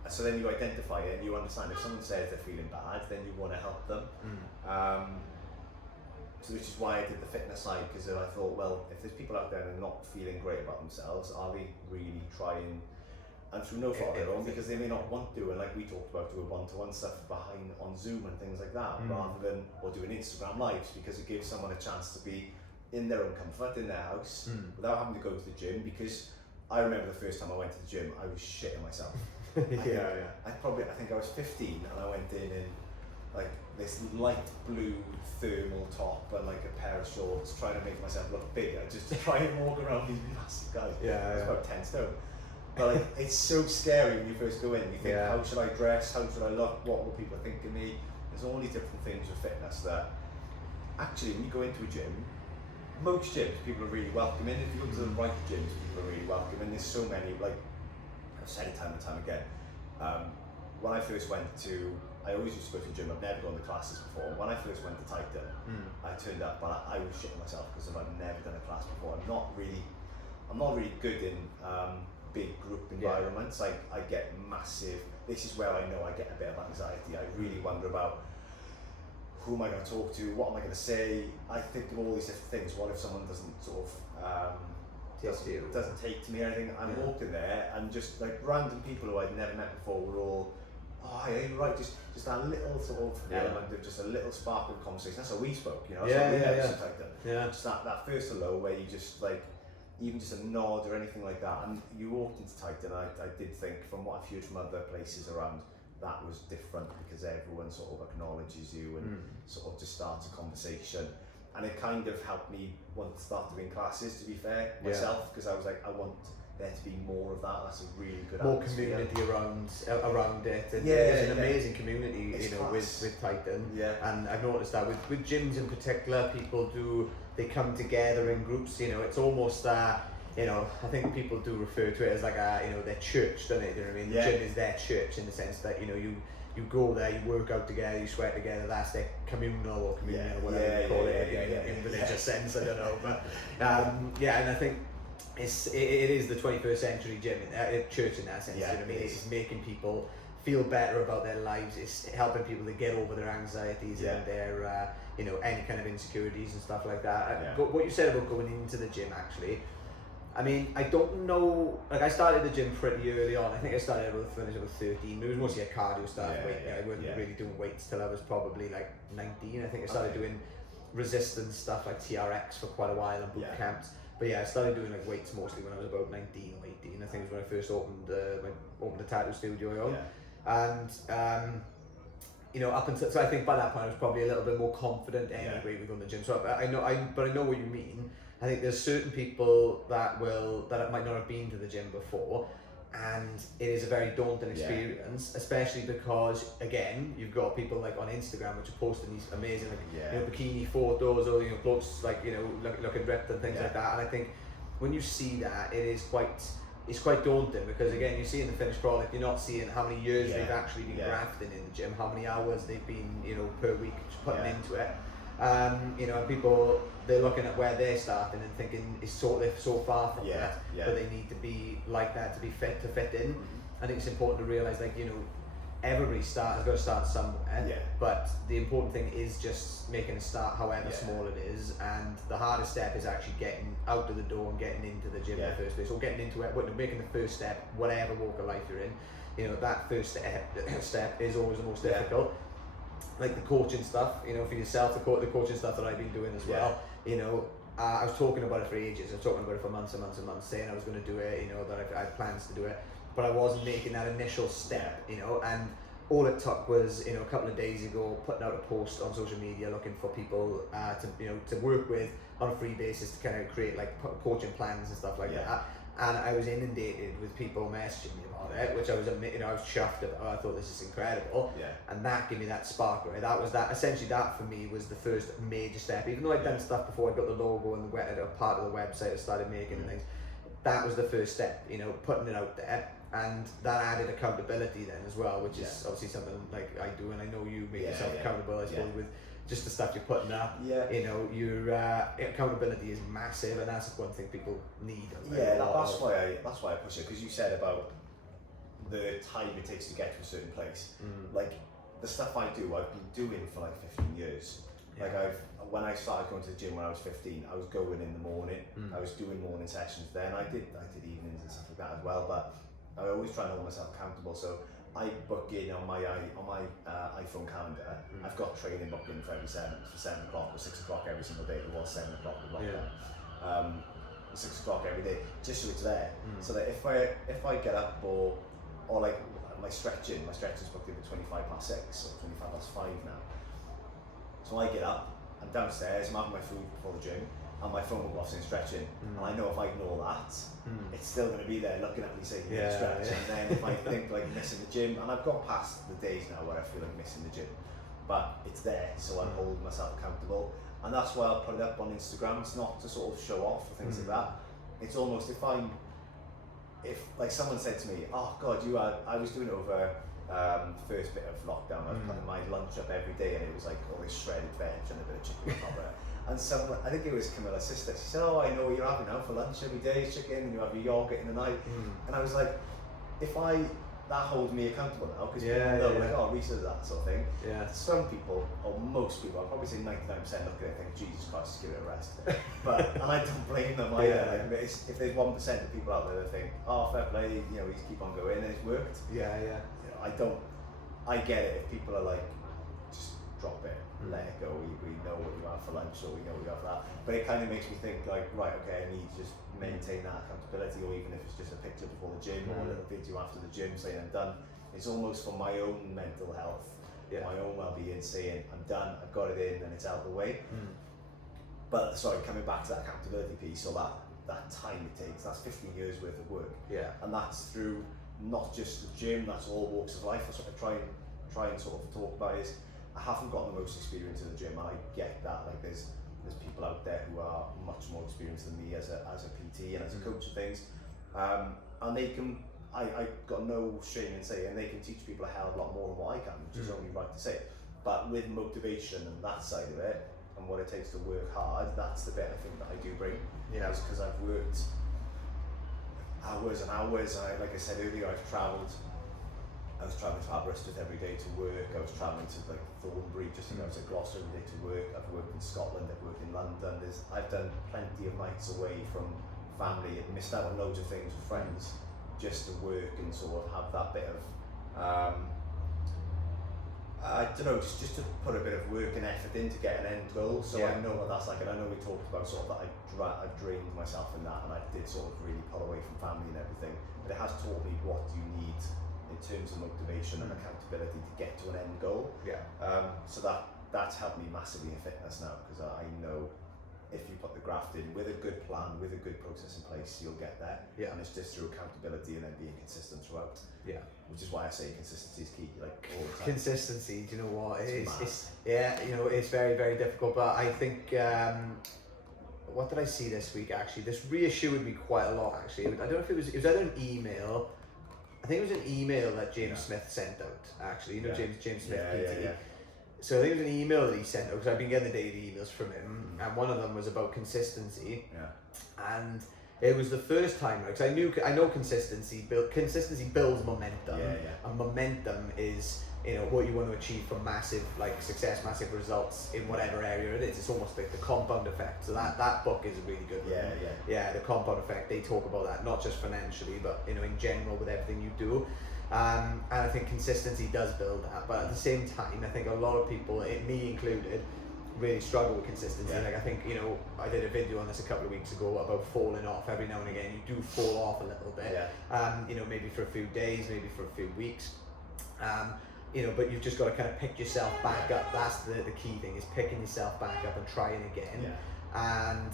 So then you identify it and you understand if someone says they're feeling bad, then you want to help them. So which is why I did the fitness side, because I thought, well, if there's people out there that are not feeling great about themselves, are they really trying, and through no fault of their own, because they may not want to, and like we talked about, do a one-to-one stuff behind on Zoom and things like that, rather than, or doing Instagram lives, because it gives someone a chance to be in their own comfort, in their house, without having to go to the gym. Because I remember the first time I went to the gym, I was shitting myself. I think I was 15 and I went in like this light blue thermal top and like a pair of shorts, trying to make myself look bigger, just to try and walk around these massive guys. I was about 10 stone. But like, it's so scary when you first go in. You think, how should I dress? How should I look? What will people think of me? There's all these different things with fitness that actually, when you go into a gym, most gyms people are really welcoming. If you go to the right gyms, people are really welcoming. There's so many, like I've said it time and time again. When I first went to, I always used to go to the gym. I've never gone to classes before. When I first went to Titan, I turned up, but I was shitting myself because I've never done a class before. I'm not really good in big group environments. I get massive. This is where I know I get a bit of anxiety. I really wonder about who am I going to talk to? What am I going to say? I think of all these different things. What if someone doesn't sort of doesn't take to me or anything? I'm walking there and just like random people who I'd never met before were all, oh yeah, you're right, just that little sort of element of just a little spark of conversation. That's how we spoke, you know. Just that first hello where you just like, even just a nod or anything like that. And you walked into Titan, I did think, from what I've heard from other places around, that was different because everyone sort of acknowledges you and sort of just starts a conversation. And it kind of helped me want to start doing classes, to be fair, myself, because I was like, I want there to be more of that. That's a really good more atmosphere. Community around it. And there's an amazing community, you know, with Titan. And I've noticed that with gyms in particular, they come together in groups. You know, it's almost you know, I think people do refer to it as like their church, don't they? Do you know what I mean? The gym is their church in the sense that, you know, you go there, you work out together, you sweat together. That's their communal or communion or whatever you call it in religious sense. I don't know, but and I think it is the 21st century gym, church in that sense. You know what I mean? It's making people feel better about their lives. It's helping people to get over their anxieties and their you know, any kind of insecurities and stuff like that. What you said about going into the gym, actually, I mean, I don't know, like I started the gym pretty early on. I think I started when I was about 13. It was mostly a cardio stuff. I wasn't really doing weights till I was probably like 19. I think I started doing resistance stuff like TRX for quite a while and boot camps. But I started doing like weights mostly when I was about 19 or 18. I think it was when I first opened the tattoo studio I own. And you know, up until, so I think by that point I was probably a little bit more confident anyway with going to the gym. So I know what you mean. I think there's certain people that might not have been to the gym before, and it is a very daunting experience, especially because, again, you've got people like on Instagram which are posting these amazing you know, bikini photos, or, you know, blokes like, you know, looking ripped and things like that. And I think when you see that, it's quite daunting, because again, you see in the finished product, you're not seeing how many years they've actually been grafting in the gym, how many hours they've been, you know, per week putting into it. You know, and people, they're looking at where they're starting and thinking they're so far from that, but they need to be like that to be fit in. I think it's important to realise, like, you know, everybody has got to start somewhere, but the important thing is just making a start, however small it is, and the hardest step is actually getting out of the door and getting into the gym in the first place, or getting into it, making the first step, whatever walk of life you're in. You know, that first step is always the most difficult. like the coaching stuff, you know, for yourself, the coaching stuff that I've been doing as well, you know, I was talking about it for ages. I was talking about it for months and months and months, saying I was going to do it, you know, that I had plans to do it, but I wasn't making that initial step, you know, and all it took was, you know, a couple of days ago, putting out a post on social media looking for people to, you know, to work with on a free basis to kind of create like coaching plans and stuff like that. And I was inundated with people messaging me about it, which I was, you know, I was chuffed about. I thought this is incredible, and that gave me that spark, right? That was that. Essentially, that for me was the first major step. Even though I'd done stuff before, I got the logo and the part of the website I started making and things. That was the first step, you know, putting it out there, and that added accountability then as well, which is obviously something like I do, and I know you make yourself accountable, I suppose, with just the stuff you're putting up. You know, your accountability is massive, and that's one thing people need. That's why I push it, because you said about the time it takes to get to a certain place. Like the stuff I do, I've been doing for like 15 years. Like when I started going to the gym when I was 15, I was going in the morning. I was doing morning sessions then. I did evenings and stuff like that as well, but I always try and hold myself accountable. So I book in on my iPhone calendar. I've got training booked in for 7 o'clock or 6 o'clock every single day. It was 7 o'clock with lockdown. 6 o'clock every day, just so it's there. So that if I get up or like my stretching's booked in for 25 past 6 or 25 past 5 now. So I get up, I'm downstairs, I'm having my food before the gym, and my phone will go off saying stretching. And I know if I ignore that, it's still going to be there looking at me saying stretch. And then if I think like missing the gym, and I've got past the days now where I feel like missing the gym, but it's there, so I'm holding myself accountable. And that's why I'll put it up on Instagram. It's not to sort of show off or things like that. It's almost if like someone said to me, oh God, I was doing it over first bit of lockdown, I was putting my lunch up every day, and it was like all this shredded veg and a bit of chicken on top of it. And someone, I think it was Camilla's sister, she said, oh, I know what you're having now for lunch every day, chicken, and you have your yogurt in the night. And I was like, that holds me accountable now, because people know, like, oh, Rhys does that sort of thing. Some people, or most people, I'd probably say 99% look at it and think, Jesus Christ, just give it a rest. And I don't blame them either. Like, if there's 1% of people out there that think, oh, fair play, you know, we just keep on going, and it's worked. You know, I get it if people are like, just drop it, let it go, we know what you have for lunch, or we know what you have for that. But it kind of makes me think like, right, okay, I need to just maintain that accountability, or even if it's just a picture before the gym or a little video after the gym saying I'm done. It's almost for my own mental health, my own well-being, saying I'm done, I've got it in, and it's out of the way. But sorry, coming back to that accountability piece, or that time it takes, that's 15 years worth of work. And that's through not just the gym, that's all walks of life. That's what I try and sort of talk about is, I haven't got the most experience in the gym, and I get that. Like there's people out there who are much more experienced than me as a PT and as a coach and things, and they can. I got no shame in saying they can teach people a hell of a lot more than what I can, which is only right to say. But with motivation and that side of it, and what it takes to work hard, that's the bit I think that I do bring. Is because I've worked hours and hours. And like I said earlier, I was travelling to Aberystwyth every day to work. I was travelling to like Thornbury just to go to Gloucester every day to work. I've worked in Scotland, I've worked in London. I've done plenty of nights away from family and missed out on loads of things with friends just to work and sort of have that bit of, I don't know, just to put a bit of work and effort in to get an end goal. So I know what that's like, and I know we talked about sort of that I've drained myself in that, and I did sort of really pull away from family and everything. But it has taught me what you need in terms of motivation and accountability to get to an end goal. So that's helped me massively in fitness now, because I know if you put the graft in with a good plan, with a good process in place, you'll get there. And it's just through accountability and then being consistent throughout. Which is why I say consistency is key, like all the time. Consistency, do you know what? It's you know, it's very, very difficult, but I think what did I see this week actually? This reassured me quite a lot actually. I don't know if it was either an email. I think it was an email that James Smith sent out, actually. You know, James Smith, PT. So I think it was an email that he sent out, because I've been getting the daily emails from him, and one of them was about consistency. And it was the first time, because I know consistency builds momentum, and momentum is, you know, what you want to achieve for massive like success, massive results in whatever area it is. It's almost like the compound effect. So that book is a really good one. The compound effect, they talk about that, not just financially, but you know, in general with everything you do. And I think consistency does build that, but at the same time, I think a lot of people, me included, really struggle with consistency. Yeah. Like I think, I did a video on this a couple of weeks ago about falling off. Every now and again, you do fall off a little bit. Yeah. Maybe for a few days, maybe for a few weeks. But you've just got to kind of pick yourself back up. That's the key thing, is picking yourself back up and trying again. Yeah. And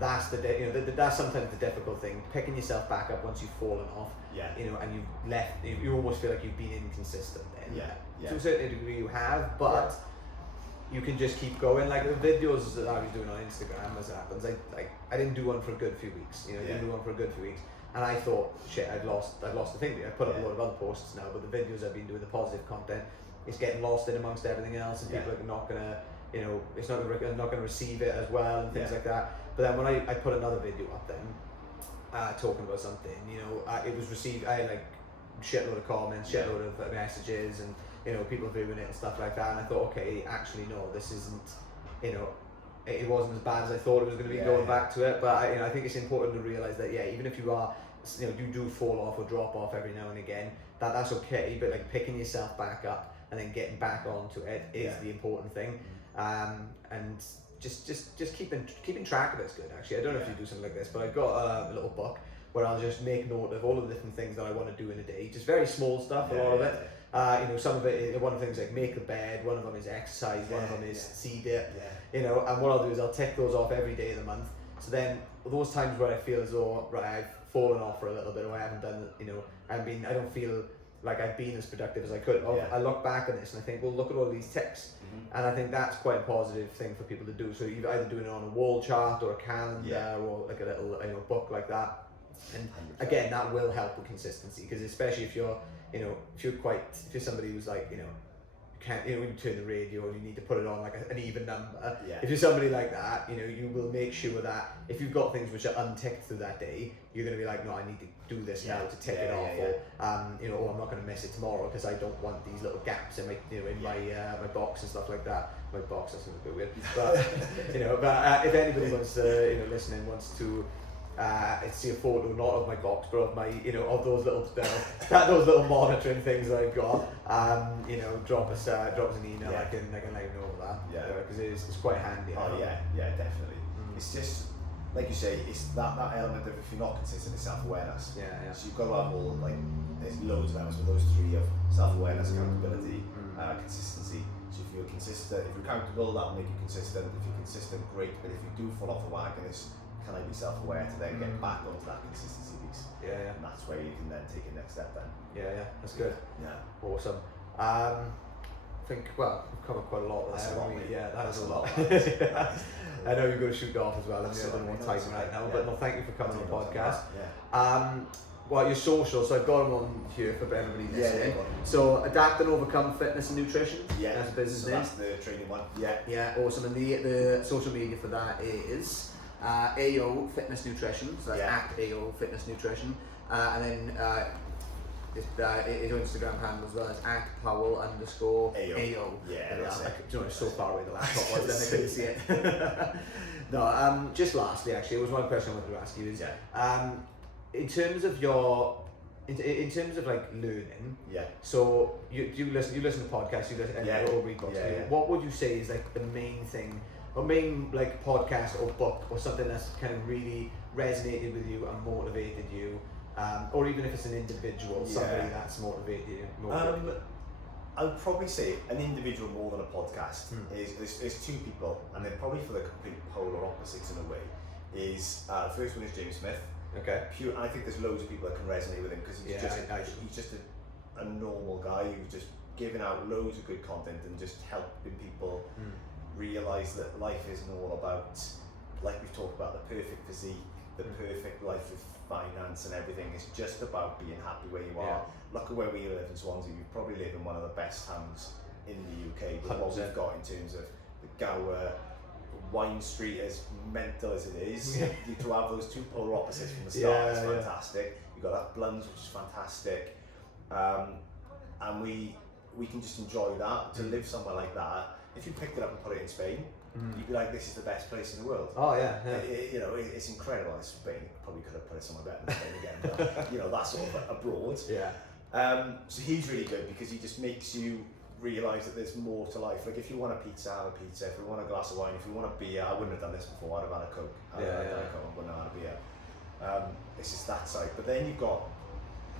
that's that's sometimes the difficult thing, picking yourself back up once you've fallen off. Yeah. And you've left, you almost feel like you've been inconsistent then. Yeah. To a certain degree you have, but you can just keep going. Like the videos that I was doing on Instagram, as it happens, I didn't do one for a good few weeks. I didn't do one for a good few weeks. And I thought, shit, I've lost the thing. I put up a lot of other posts now, but the videos I've been doing, the positive content, is getting lost in amongst everything else, and people are not gonna, it's not gonna receive it as well, and things like that. But then when I put another video up then, talking about something, it was received. I had like shitload of comments, shitload of messages, and people viewing it and stuff like that. And I thought, okay, actually no, this isn't, it wasn't as bad as I thought it was going to be going back to it. But I think it's important to realise that even if you are, you do fall off or drop off every now and again, that's okay. But like picking yourself back up and then getting back onto it is the important thing. And just keeping track of it's good. Actually, I don't know if you do something like this, but I've got a little book where I'll just make note of all of the different things that I want to do in a day. Just very small stuff, a lot of it. Some of it, one of the things like make the bed, one of them is exercise, one of them is seed it, and what I'll do is I'll tick those off every day of the month. So then those times where I feel as though, I've fallen off for a little bit, or I haven't done, I don't feel like I've been as productive as I could have. I look back on this and I think, well, look at all these ticks. And I think that's quite a positive thing for people to do. So you're either doing it on a wall chart or a calendar or like a little book like that. And again, that will help with consistency, because especially if you're, if you're somebody who's like, you can't, when you turn the radio and you need to put it on like an even number. If you're somebody like that, you will make sure that if you've got things which are unticked through that day, you're going to be like, no, I need to do this now to tick it off, or I'm not going to miss it tomorrow because I don't want these little gaps in my, my box and stuff like that. My box, that's a bit weird, but if anybody wants to, listening wants to see a photo not of my box but of my, of those little those little monitoring things that I've got, drop us an email. I can let you know about that, because it's quite handy. Definitely. It's just like you say, it's that element of, if you're not consistent, it's self-awareness. So you've got to have all, like, there's loads of elements, but those three of self-awareness, accountability, consistency. So if you're consistent, if you're accountable, that'll make you consistent. If you're consistent, great. But if you do fall off the wagon, can I be self-aware to then get back onto that consistency piece? And that's where you can then take your next step then. That's good. Awesome. I think, we've covered quite a lot there. That is a lot. I know you've got to shoot off as well, and I don't know what time right now, but no, thank you for coming on the podcast. Your social, so I've got them on here for everybody listening. So Adapt and Overcome Fitness and Nutrition. That's a business name. That's the training one. Awesome. And the social media for that is AO Fitness Nutrition, so that's at AO Fitness Nutrition, and then his Instagram handle as well is at Powell _AO. It's so far away the laptop was, then I couldn't see it. No, just lastly, actually, it was one question I wanted to ask you is, in terms of your, in terms of like learning, so you listen to podcasts, you listen or read books. What would you say is like the main thing, or main like podcast or book or something that's kind of really resonated with you and motivated you, or even if it's an individual, somebody that's motivated you? I would probably say an individual more than a podcast is there's two people, and they're probably for the complete polar opposites in a way. Is the first one is James Smith. Pure, I think there's loads of people that can resonate with him because he's just a normal guy who's just giving out loads of good content and just helping people realise that life isn't all about, like we've talked about, the perfect physique, the perfect life with finance and everything. It's just about being happy where you are. Look at where we live in Swansea. We probably live in one of the best towns in the UK. But what we've got in terms of the Gower, Wine Street, as mental as it is, to have those two polar opposites from the start is fantastic. You've got that Blunds, which is fantastic, and we can just enjoy that. To live somewhere like that, if you picked it up and put it in Spain, you'd be like, this is the best place in the world. It's incredible. Spain probably could have put it somewhere better than Spain again, but that's sort of abroad. So he's really good because he just makes you realise that there's more to life. Like if you want a pizza, have a pizza. If you want a glass of wine, if you want a beer, I wouldn't have done this before. I'd have had a Coke. I wouldn't have had a beer. It's just that side. But then you've got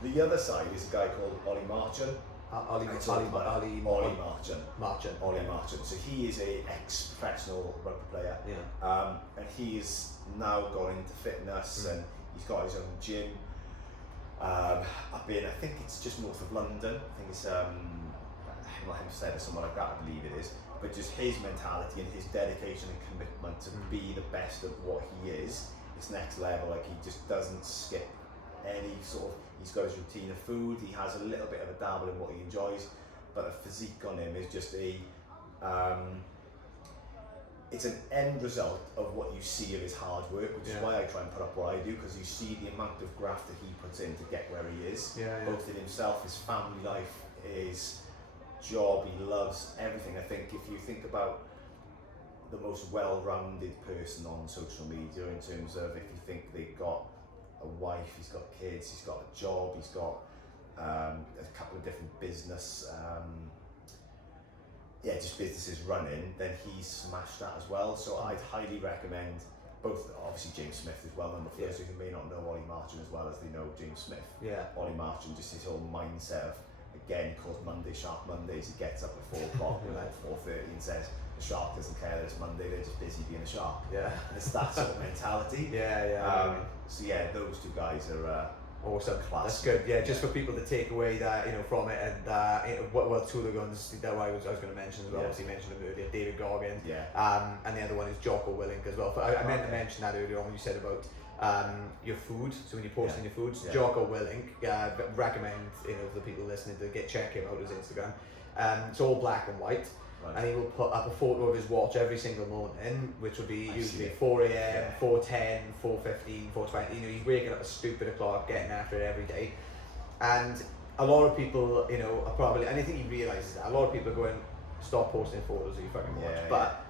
the other side is a guy called Ollie Marchant. Ollie Marchant. So he is a ex-professional rugby player. Yeah. And he's now gone into fitness and he's got his own gym. I think it's just north of London. I think it's Hempstead or somewhere like that, I believe it is. But just his mentality and his dedication and commitment to be the best of what he is, it's next level. Like he just doesn't skip any sort of, he's got his routine of food, he has a little bit of a dabble in what he enjoys, but the physique on him is just it's an end result of what you see of his hard work, which is why I try and put up what I do, because you see the amount of graft that he puts in to get where he is, both in himself, his family life, his job, he loves everything. I think if you think about the most well-rounded person on social media in terms of, if you think they've got a wife, he's got kids, he's got a job, he's got a couple of different businesses running, then he's smashed that as well. So I'd highly recommend both, obviously James Smith is well known, but for those who may not know Ollie Marchant as well as they know James Smith. Ollie Marchant, just his whole mindset of, again, he calls Monday Shark Mondays. He gets up at 4 o'clock or 4:30 and says the shark doesn't care that it's Monday, they're just busy being a shark. And it's that sort of mentality. So yeah, those two guys are awesome. Class. That's good. Yeah, just for people to take away that, from it, and two of the ones that I was going to mention as well. Obviously mentioned them earlier, David Goggins. And the other one is Jocko Willink as well. I meant to mention that earlier on when you said about your food. So when you're posting your foods, Jocko Willink, recommend for the people listening to check him out his Instagram. It's all black and white. And he will put up a photo of his watch every single morning, which will be usually 4 a.m, 4:10, 4:15, 4:20. He's waking up at stupid o'clock, getting after it every day. And a lot of people, are probably, and I think he realises that, a lot of people are going, stop posting photos of your fucking watch. But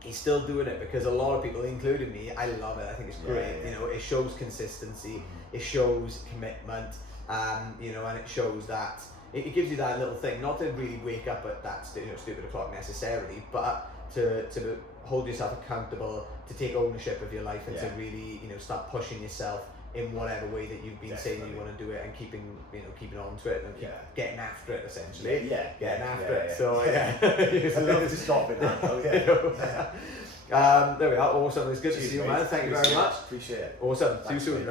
he's still doing it because a lot of people, including me, I love it. I think it's great. It shows consistency, it shows commitment, and it shows that it gives you that little thing, not to really wake up at that stupid o'clock necessarily, but to hold yourself accountable, to take ownership of your life, and to really start pushing yourself in whatever way that you've been saying you want to do it, and keeping on to it and keep getting after it essentially. Getting after it. So I love to stop it now. There we are. Awesome. It's good to see you, man. Thank you very much. Appreciate it. Awesome. See you soon.